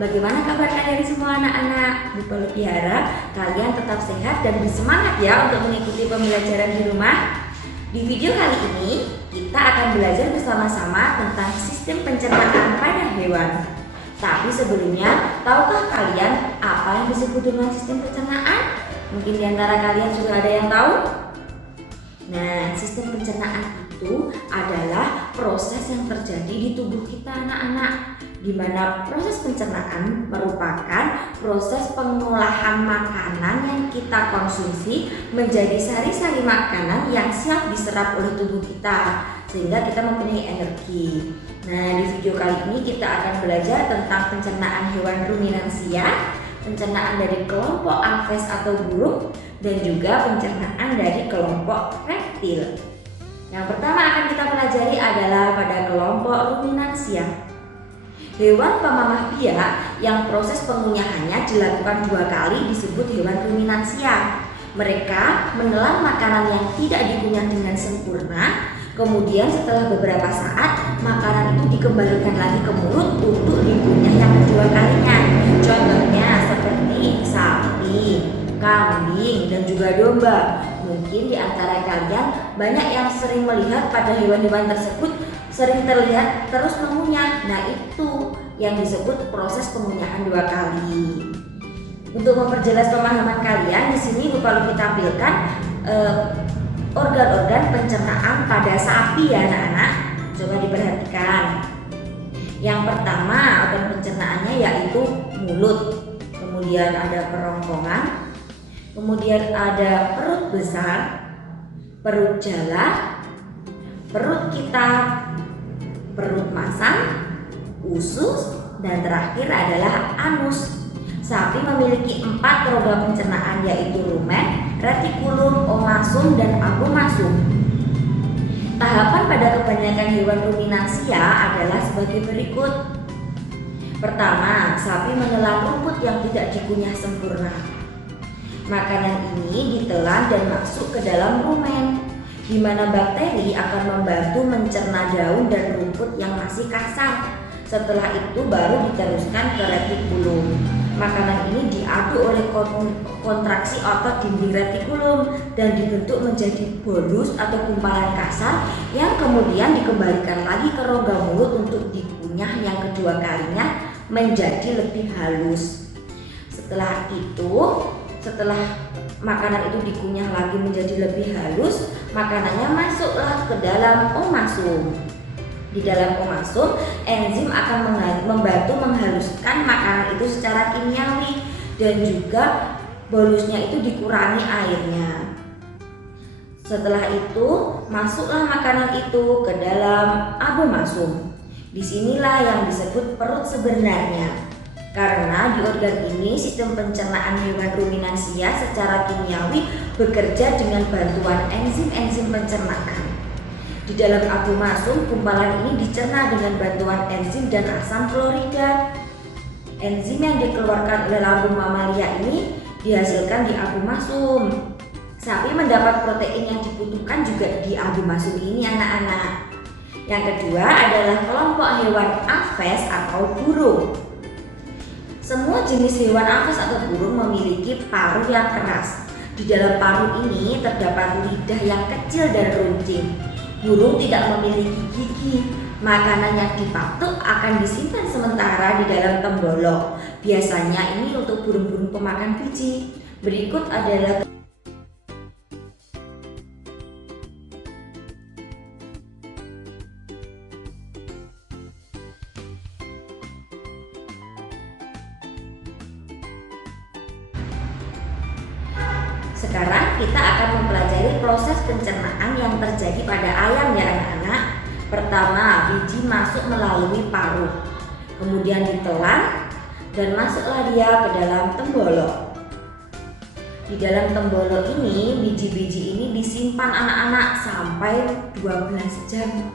bagaimana kabar kalian semua anak-anak? Bupa Lutiara, kalian tetap sehat dan bersemangat ya untuk mengikuti pembelajaran di rumah. Di video kali ini, kita akan belajar bersama-sama tentang sistem pencernaan pada hewan. Tapi sebelumnya, tahukah kalian apa yang disebut dengan sistem pencernaan? Mungkin di antara kalian juga ada yang tahu? Nah, sistem pencernaan itu adalah proses yang terjadi di tubuh kita anak-anak, di mana proses pencernaan merupakan proses pengolahan makanan yang kita konsumsi menjadi sari-sari makanan yang siap diserap oleh tubuh kita sehingga kita mempunyai energi. Nah, di video kali ini kita akan belajar tentang pencernaan hewan ruminansia, pencernaan dari kelompok Aves atau burung, dan juga pencernaan dari kelompok reptil. Yang pertama akan kita pelajari adalah pada kelompok ruminansia. Hewan pemamah biak yang proses pengunyahannya dilakukan 2 kali disebut hewan ruminansia. Mereka menelan makanan yang tidak dikunyah dengan sempurna, kemudian setelah beberapa saat makanan itu dikembalikan lagi ke mulut untuk dikunyah yang kedua kalinya. Contohnya seperti sapi, kambing, dan juga domba. Mungkin di antara kalian banyak yang sering melihat pada hewan-hewan tersebut sering terlihat terus mengunyah. Nah, itu yang disebut proses pengunyahan 2 kali. Untuk memperjelas pemahaman kalian, di sini Bupa Luki tampilkan organ-organ pencernaan pada sapi ya anak-anak. Coba diperhatikan. Yang pertama organ pencernaannya yaitu mulut, kemudian ada kerongkongan, kemudian ada perut besar, perut jala, perut kitab, perut masam, usus, dan terakhir adalah anus. Sapi memiliki 4 rongga pencernaan yaitu rumen, retikulum, omasum, dan abomasum. Tahapan pada kebanyakan hewan ruminansia adalah sebagai berikut. Pertama, sapi menelan rumput yang tidak dikunyah sempurna. Makanan ini ditelan dan masuk ke dalam rumen, di mana bakteri akan membantu mencerna daun dan rumput yang masih kasar. Setelah itu baru diteruskan ke retikulum. Makanan ini diaduk oleh kontraksi otot dinding retikulum dan dibentuk menjadi bolus atau gumpalan kasar yang kemudian dikembalikan lagi ke rongga mulut untuk dikunyah yang kedua kalinya menjadi lebih halus. Setelah makanan itu dikunyah lagi menjadi lebih halus, makanannya masuklah ke dalam omasum. Di dalam omasum, enzim akan membantu menghaluskan makanan itu secara kimiawi dan juga bolusnya itu dikurangi airnya. Setelah itu, masuklah makanan itu ke dalam abomasum. Disinilah yang disebut perut sebenarnya. Karena di organ ini sistem pencernaan hewan ruminansia secara kimiawi bekerja dengan bantuan enzim-enzim pencernaan. Di dalam abomasum, gumpalan ini dicerna dengan bantuan enzim dan asam klorida. Enzim yang dikeluarkan oleh lambung mamalia ini dihasilkan di abomasum. Sapi mendapat protein yang dibutuhkan juga di abomasum ini anak-anak. Yang kedua adalah kelompok hewan Aves atau burung. Semua jenis hewan Aves atau burung memiliki paruh yang keras. Di dalam paruh ini terdapat lidah yang kecil dan runcing. Burung tidak memiliki gigi. Makanan yang dipatuk akan disimpan sementara di dalam tembolok. Biasanya ini untuk burung-burung pemakan biji. Berikut adalah Sekarang kita akan mempelajari proses pencernaan yang terjadi pada ayam ya anak-anak. Pertama, biji masuk melalui paruh, kemudian ditelan dan masuklah dia ke dalam tembolok. Di dalam tembolok ini, biji-biji ini disimpan anak-anak sampai 12 jam.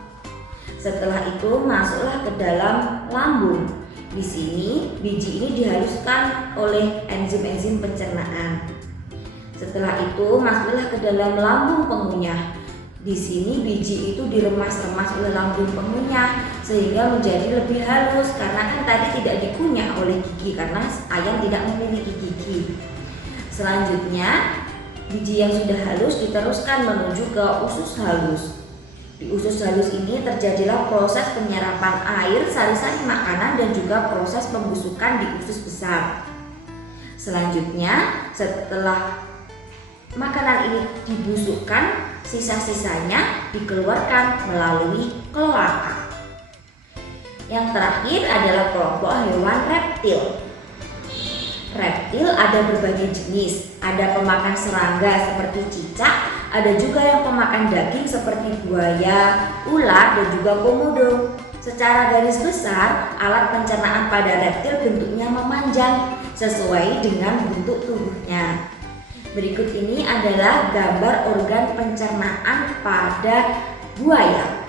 Setelah itu masuklah ke dalam lambung. Di sini biji ini dihaluskan oleh enzim-enzim pencernaan. Setelah itu masuklah ke dalam lambung pengunyah. Di sini biji itu diremas-remas oleh lambung pengunyah sehingga menjadi lebih halus karena kan tadi tidak dikunyah oleh gigi karena ayam tidak memiliki gigi. Selanjutnya, biji yang sudah halus diteruskan menuju ke usus halus. Di usus halus ini terjadilah proses penyerapan air, sari-sari makanan dan juga proses pembusukan di usus besar. Selanjutnya, setelah makanan ini dibusukkan, sisa-sisanya dikeluarkan melalui kloaka. Yang terakhir adalah kelompok hewan reptil. Reptil ada berbagai jenis, ada pemakan serangga seperti cicak, ada juga yang pemakan daging seperti buaya, ular, dan juga komodo. Secara garis besar, alat pencernaan pada reptil bentuknya memanjang sesuai dengan bentuk tubuhnya. Berikut ini adalah gambar organ pencernaan pada buaya,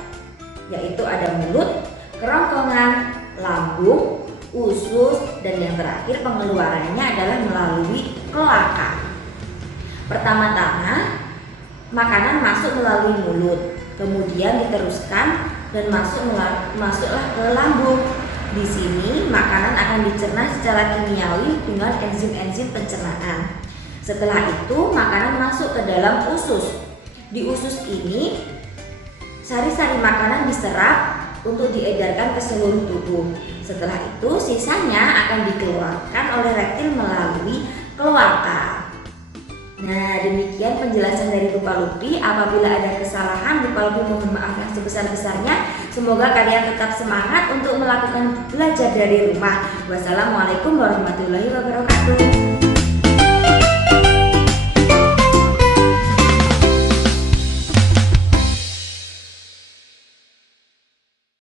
yaitu ada mulut, kerongkongan, lambung, usus, dan yang terakhir pengeluarannya adalah melalui kloaka. Pertama-tama, makanan masuk melalui mulut, kemudian diteruskan dan masuklah ke lambung. Di sini makanan akan dicerna secara kimiawi dengan enzim-enzim pencernaan. Setelah itu makanan masuk ke dalam usus. Di usus ini sari-sari makanan diserap untuk diedarkan ke seluruh tubuh. Setelah itu sisanya akan dikeluarkan oleh reptil melalui kloaka. Nah, demikian penjelasan dari Lupa Lutfi. Apabila ada kesalahan, Lupa Lutfi mohon maaf yang sebesar-besarnya. Semoga kalian tetap semangat untuk melakukan belajar dari rumah. Wassalamualaikum warahmatullahi wabarakatuh.